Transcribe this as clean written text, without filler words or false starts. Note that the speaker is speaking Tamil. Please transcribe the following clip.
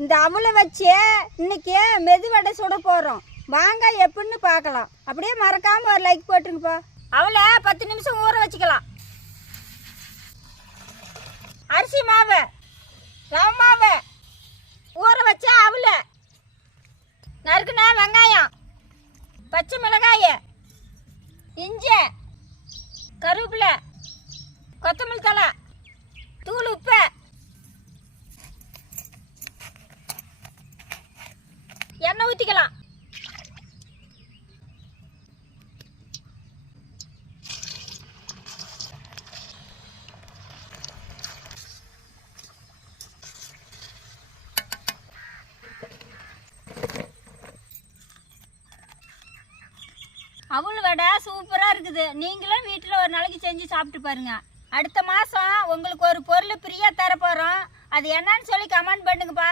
இந்த அவளை வச்சு இன்னைக்கு மெதுவடை சுட போகிறோம். வாங்க எப்படின்னு பார்க்கலாம். அப்படியே மறக்காமல் ஒரு லைக் போட்டுருங்கப்பா. அவளை 10 நிமிஷம் ஊற வச்சுக்கலாம். அரிசி மாவு, ரவை மாவு ஊற வச்சா அவளை நறுக்குனா வெங்காயம், பச்சை மிளகாய், இஞ்சி, கருவேப்பிலை, கொத்தமல்லி தழை, தூள், உப்பு, எண்ணெய் ஊற்றிக்கலாம். அவள் வடை சூப்பராக இருக்குது. நீங்களும் வீட்டில் ஒரு நாளைக்கு செஞ்சு சாப்பிட்டு பாருங்க. அடுத்த மாதம் உங்களுக்கு ஒரு பொருள் ஃப்ரீயாக தர போகிறோம். அது என்னன்னு சொல்லி கமெண்ட் பண்ணுங்கப்பா.